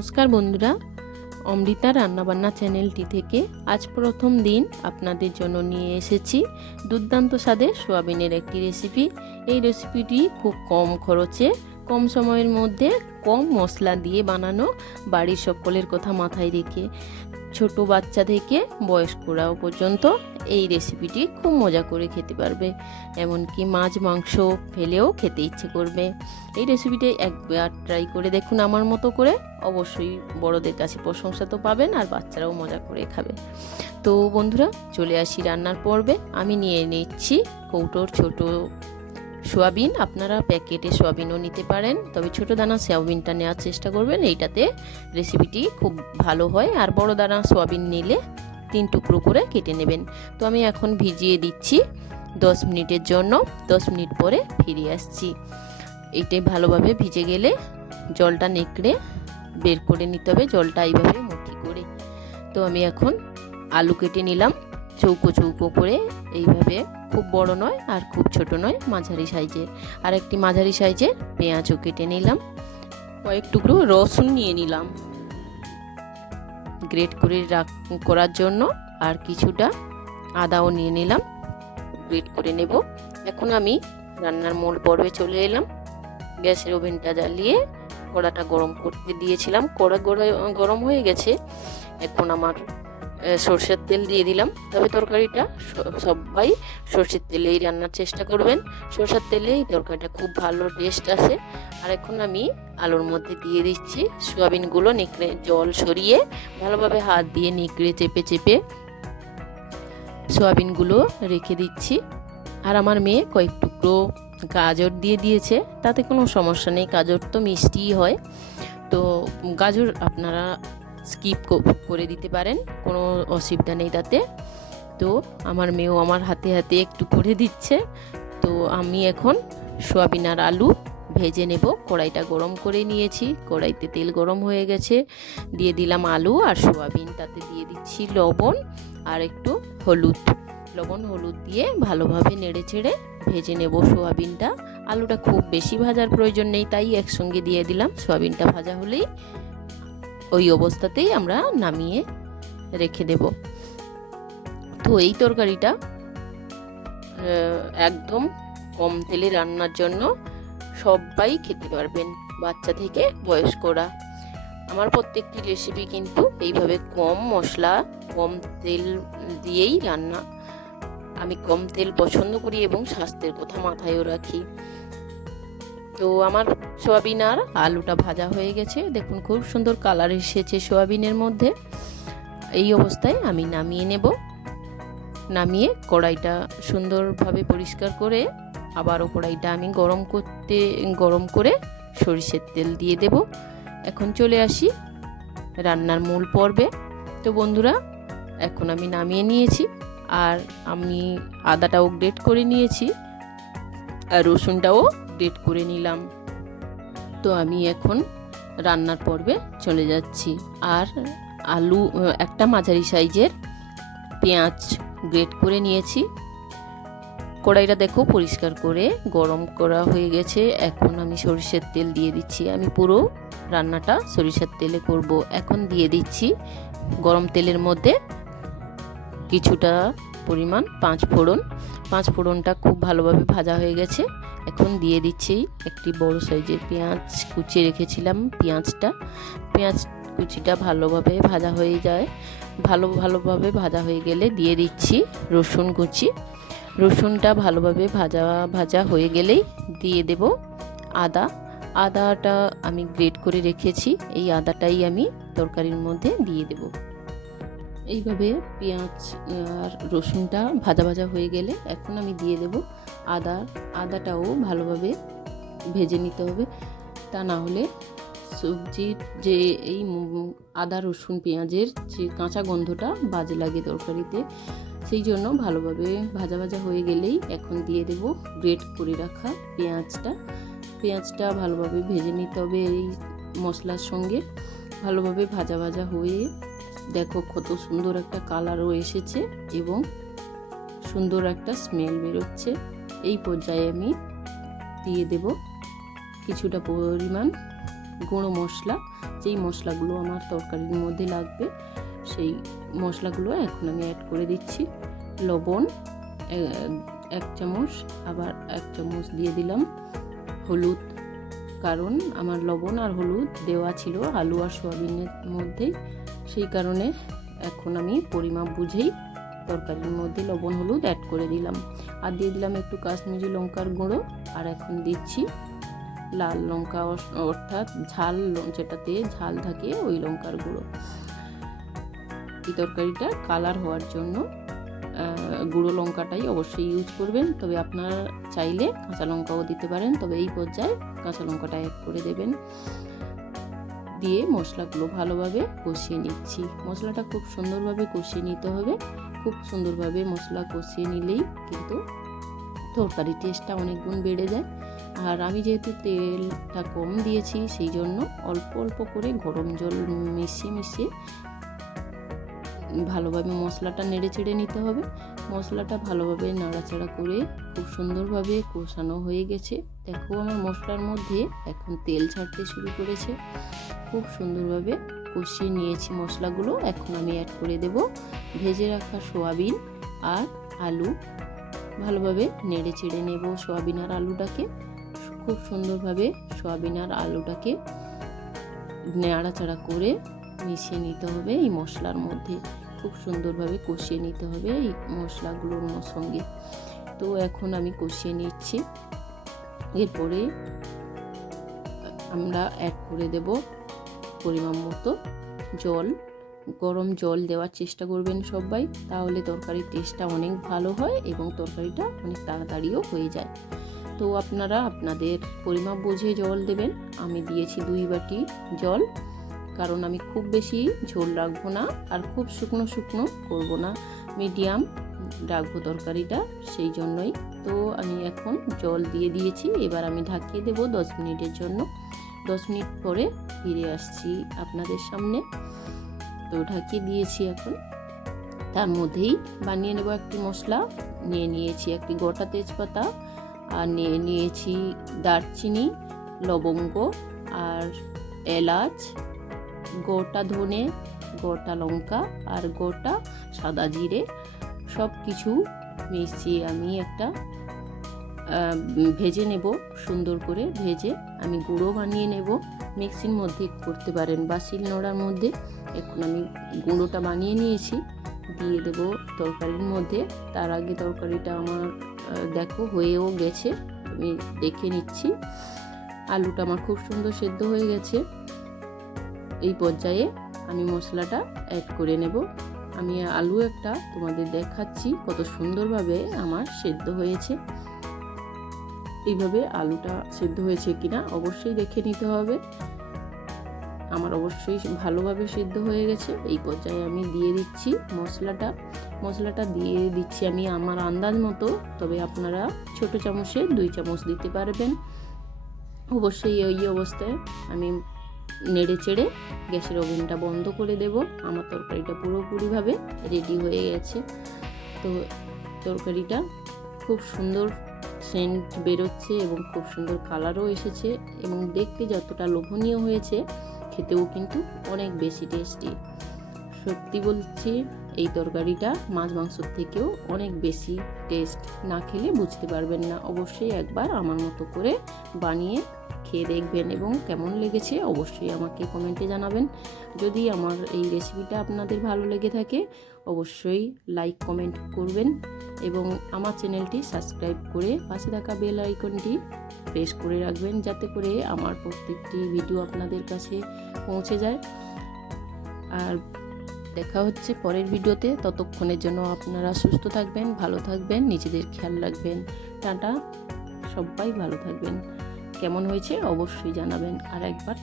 নমস্কার বন্ধুরা, অমৃতা রান্নাবান্না চ্যানেলটি থেকে আজ প্রথম দিন আপনাদের জন্য নিয়ে এসেছি দুর্দান্ত স্বাদের সোয়াবিনের একটি রেসিপি। এই রেসিপিটি খুব কম খরচে, কম সময়ের মধ্যে, কম মশলা দিয়ে বানানো, বাড়ির সকলের কথা মাথায় রেখে ছোট বাচ্চা থেকে বয়স্করাও পর্যন্ত এই রেসিপিটি খুব মজা করে খেতে পারবে। এমনকি মাছ মাংস ফেলেও খেতে ইচ্ছে করবে। এই রেসিপিটি একবার ট্রাই করে দেখুন আমার মতো করে, অবশ্যই বড়দের কাছে প্রশংসা তো পাবেন আর বাচ্চারাও মজা করে খাবে। তো বন্ধুরা, চলে আসি রান্নার পর্বে। আমি নিয়ে নিচ্ছি কৌটোর ছোট সোয়াবিন। আপনারা প্যাকেটে সোয়াবিনও নিতে পারেন, তবে ছোট দানা সোয়াবিনটা নেওয়ার চেষ্টা করবেন, এইটাতে রেসিপিটি খুব ভালো হয়। আর বড় দানা সোয়াবিন নিলে 3 টুকরো করে কেটে নেবেন। তো আমি এখন ভিজিয়ে দিচ্ছি 10 মিনিটের জন্য। 10 মিনিট পরে ফিরে আসছি। এইটাই ভালোভাবে ভিজে গেলে জলটা নেকড়ে বের করে নিতে হবে, জলটা এইভাবে মুঠি করে। তো আমি এখন আলু কেটে নিলাম চৌকো চৌকো করে, এইভাবে, খুব বড় নয় আর খুব ছোট নয়, মাঝারি সাইজের। আর একটি মাঝারি সাইজের পেঁয়াজও কেটে নিলাম। কয়েক টুকরো রসুন নিয়ে নিলাম গ্রেট করে করার জন্য, আর কিছুটা আদাও নিয়ে নিলাম, গ্রেট করে নেব। এখন আমি রান্নার মূল পর্বে চলে এলাম। গ্যাসের ওভেনটা জ্বালিয়ে কড়াটা গরম করতে দিয়েছিলাম। কড়া গরম হয়ে গেছে। এখন আমার সরষের তেল দিয়ে দিলাম। তবে তরকারিটা সবাই সরষের তেলেই রান্নার চেষ্টা করবেন। সরষের তেলে এই তরকারিটা খুব ভালো টেস্ট আসে। আর এখন আমি আলুর মধ্যে দিয়ে দিচ্ছি সোয়াবিনগুলো, নেকড়ে জল সরিয়ে ভালোভাবে হাত দিয়ে নেকড়ে চেপে চেপে সোয়াবিনগুলো রেখে দিচ্ছি। আর আমার মেয়ে কয়েক টুকরো গাজর দিয়ে দিয়েছে, তাতে কোনো সমস্যা নেই, গাজর তো মিষ্টিই হয়। তো গাজর আপনারা স্কিপ করে দিতে পারেন, কোনো অসুবিধা নেই তাতে। তো আমার মেয়েও আমার হাতে হাতে একটু করে দিচ্ছে। তো আমি এখন সোয়াবিন আর আলু ভেজে নেব। কড়াইটা গরম করে নিয়েছি, কড়াইতে তেল গরম হয়ে গেছে। দিয়ে দিলাম আলু আর সোয়াবিন, তাতে দিয়ে দিচ্ছি লবণ আর একটু হলুদ। লবণ হলুদ দিয়ে ভালোভাবে নেড়ে চেড়ে ভেজে নেব সোয়াবিনটা। আলুটা খুব বেশি ভাজার প্রয়োজন নেই, তাই একসঙ্গে দিয়ে দিলাম। সোয়াবিনটা ভাজা হলেই ওই অবস্থাতেই আমরা নামিয়ে রেখে দেব। তো এই তরকারিটা একদম কম তেলে রান্নার জন্য সবাই খেতে পারবেন, বাচ্চা থেকে বয়স্করা। আমার প্রত্যেকটি রেসিপি কিন্তু এইভাবে কম মশলা, কম তেল দিয়েই রান্না। আমি কম তেল পছন্দ করি এবং স্বাস্থ্যের কথা মাথায়ও রাখি। তো আমার সোয়াবিন আর আলুটা ভাজা হয়ে গেছে, দেখুন খুব সুন্দর কালার এসেছে সোয়াবিনের মধ্যে। এই অবস্থায় আমি নামিয়ে নেব। নামিয়ে কড়াইটা সুন্দরভাবে পরিষ্কার করে আবারও কড়াইটা আমি গরম করে সরিষার তেল দিয়ে দেব। এখন চলে আসি রান্নার মূল পর্বে। তো বন্ধুরা, এখন আমি নামিয়ে নিয়েছি, আর আমি আদাটাও গ্রেট করে নিয়েছি আর রসুনটাও গ্রেট করে নিলাম। তো আমি এখন রান্নার পর্বে চলে যাচ্ছি। আর আলু, একটা মাঝারি সাইজের পেঁয়াজ গ্রেট করে নিয়েছি। কড়াইটা দেখো পরিষ্কার করে গরম করা হয়ে গেছে। এখন আমি সরিষার তেল দিয়ে দিচ্ছি। আমি পুরো রান্নাটা সরিষার তেলে করব। এখন দিয়ে দিচ্ছি গরম তেলের মধ্যে কিছুটা পরিমাণ 5 ফোড়ন। 5 ফোড়নটা খুব ভালোভাবে ভাজা হয়ে গেছে। এখন দিয়ে দিচ্ছি একটি বড় সাইজের পেঁয়াজ কুচিয়ে রেখেছিলাম। পেঁয়াজ কুচিটা ভালোভাবে ভাজা হয়ে যায়। ভালোভাবে ভাজা হয়ে গেলে দিয়ে দিচ্ছি রসুন কুচি। রসুনটা ভালোভাবে ভাজা হয়ে গেলেই দিয়ে দেব আদাটা আমি গ্রেট করে রেখেছি। এই আদাটাই আমি তরকারির মধ্যে দিয়ে দেব। এইভাবে পেঁয়াজ আর রসুনটা ভাজা হয়ে গেলে এখন আমি দিয়ে দেব আদাটাও ভালোভাবে ভেজে নিতে হবে, তা না হলে সবজির যে এই আদা রসুন পেঁয়াজের যে কাঁচা গন্ধটা বাজে লাগে তরকারিতে। সেই জন্য ভালোভাবে ভাজা হয়ে গেলেই এখন দিয়ে দেব গ্রেট করে রাখা পেঁয়াজটা ভালোভাবে ভেজে নিতে হবে। এই মশলার সঙ্গে ভালোভাবে ভাজা হয়ে দেখো কত সুন্দর একটা কালারও এসেছে এবং সুন্দর একটা স্মেল বেরোচ্ছে। এই পর্যায়ে আমি দিয়ে দেব কিছুটা পরিমাণ গুঁড়ো মশলা। যেই মশলাগুলো আমার তরকারির মধ্যে লাগবে সেই মশলাগুলো এখন আমি অ্যাড করে দিচ্ছি। লবণ 1 চামচ, আবার 1 চামচ দিয়ে দিলাম হলুদ, কারণ আমার লবণ আর হলুদ দেওয়া ছিল আলু আর সোয়াবিনের মধ্যে, সেই কারণে এখন আমি পরিমাপ বুঝেই তরকারির মধ্যে লবণ হলুদ অ্যাড করে দিলাম। আর দিয়ে দিলাম একটু কাশ্মীরি লঙ্কার গুঁড়ো, আর এখন দিচ্ছি লাল লঙ্কা, অর্থাৎ ঝাল, যেটাতে ঝাল থাকে ওই লঙ্কার গুঁড়ো। এই তরকারিটা কালার হওয়ার জন্য গুঁড়ো লঙ্কাটাই অবশ্যই ইউজ করবেন, তবে আপনারা চাইলে কাঁচা লঙ্কাও দিতে পারেন, তবে এই পর্যায়ে কাঁচা লঙ্কাটা অ্যাড করে দেবেন। দিয়ে মশলাগুলো ভালোভাবে কষিয়ে নিচ্ছি। মশলাটা খুব সুন্দরভাবে কষিয়ে নিতে হবে। খুব সুন্দরভাবে মশলা কষিয়ে নিলেই কিন্তু তরকারির টেস্টটা অনেক গুণ বেড়ে যায়। আর আমি যেহেতু তেলটা কম দিয়েছি, সেই জন্য অল্প অল্প করে গরম জল মিশিয়ে ভালোভাবে মশলাটা নেড়ে চেড়ে নিতে হবে। মশলাটা ভালোভাবে নাড়াচাড়া করে খুব সুন্দরভাবে কষানো হয়ে গেছে। দেখো আমার মশলার মধ্যে এখন তেল ছাড়তে শুরু করেছে। খুব সুন্দরভাবে কষিয়ে নিয়েছি মশলাগুলো। এখন আমি অ্যাড করে দেব ভেজে রাখা সোয়াবিন আর আলু। ভালোভাবে নেড়ে চেড়ে নেব সোয়াবিন আর আলুটাকে। খুব সুন্দরভাবে সোয়াবিন আর আলুটাকে নাড়াচাড়া করে মিশিয়ে নিতে হবে এই মশলার মধ্যে। খুব সুন্দরভাবে কষিয়ে নিতে হবে এই মশলাগুলোর সঙ্গে। তো এখন আমি কষিয়ে নিচ্ছি। এরপরে আমরা অ্যাড করে দেব পরিমাণ মতো জল। গরম জল দেওয়ার চেষ্টা করবেন সবাই, তাহলে তরকারির টেস্টটা অনেক ভালো হয় এবং তরকারিটা অনেক তাড়াতাড়িও হয়ে যায়। তো আপনারা আপনাদের পরিমাপ বুঝে জল দেবেন। আমি দিয়েছি 2 বাটি জল, কারণ আমি খুব বেশি ঝোল রাখবো না আর খুব শুকনো শুকনো করবো না, মিডিয়াম রাখবো তরকারিটা, সেই জন্যই। তো আমি এখন জল দিয়ে দিয়েছি। এবার আমি ঢাকিয়ে দেবো 10 মিনিটের জন্য। 10 মিনিট পরে ফিরে আসছি আপনাদের সামনে। তো ঢাকিয়ে দিয়েছি। এখন তার মধ্যেই বানিয়ে নেব একটি মশলা। নিয়েছি একটি গোটা তেজপাতা, আর নিয়েছি দারচিনি, লবঙ্গ আর এলাচ, গোটা ধনে, গোটা লঙ্কা আর গোটা সাদা জিরে, সব কিছু মিশিয়ে আমি একটা ভেজে নেব। সুন্দর করে ভেজে আমি গুঁড়ো বানিয়ে নেব। মিক্সির মধ্যে করতে পারেন বা শিলনোড়ার মধ্যে। এখন আমি গুঁড়োটা বানিয়ে নিয়েছি, দিয়ে দেব তরকারির মধ্যে। তার আগে তরকারিটা আমার দেখো হয়েও গেছে, আমি দেখে নিচ্ছি। আলুটা আমার খুব সুন্দর সেদ্ধ হয়ে গেছে। এই পর্যায়ে আমি মশলাটা অ্যাড করে নেব। আমি আলু একটা তোমাদের দেখাচ্ছি কত সুন্দরভাবে আমার সেদ্ধ হয়েছে। এইভাবে আলুটা সেদ্ধ হয়েছে কিনা অবশ্যই দেখে নিতে হবে। আমার অবশ্যই ভালোভাবে সেদ্ধ হয়ে গেছে। এই পর্যায়ে আমি দিয়ে দিচ্ছি মশলাটা দিয়ে দিচ্ছি আমি আমার আন্দাজ মতো, তবে আপনারা ছোট চামচে 2 চামচ দিতে পারবেন। অবশ্যই এই অবস্থায় আমি নেড়ে চেড়ে গ্যাসের ওভেনটা বন্ধ করে দেব। আমার তরকারিটা পুরোপুরিভাবে রেডি হয়ে গেছে। তো তরকারিটা খুব সুন্দর সেন্ট বেরোচ্ছে এবং খুব সুন্দর কালারও এসেছে, এবং দেখতে যতটা লোভনীয় হয়েছে খেতেও কিন্তু অনেক বেশি টেস্টি। সত্যি বলছি, এই তরকারিটা মাছ মাংসর থেকেও অনেক বেশি টেস্ট। না খেলে বুঝতে পারবেন না। অবশ্যই একবার আমার মতো করে বানিয়ে খেয়ে দেখবেন এবং কেমন লেগেছে অবশ্যই আমাকে কমেন্টে জানাবেন। যদি আমার এই রেসিপিটা আপনাদের ভালো লেগে থাকে অবশ্যই লাইক কমেন্ট করবেন এবং আমার চ্যানেলটি সাবস্ক্রাইব করে পাশে থাকা বেল আইকনটি প্রেস করে রাখবেন, যাতে করে আমার প্রত্যেকটি ভিডিও আপনাদের কাছে পৌঁছে যায়। আর দেখা হচ্ছে পরের ভিডিওতে। ততক্ষণের জন্য আপনারা সুস্থ থাকবেন, ভালো থাকবেন, নিজেদের খেয়াল রাখবেন। টাটা, সবাই ভালো থাকবেন। কেমন হয়েছে অবশ্যই জানাবেন। আর একবার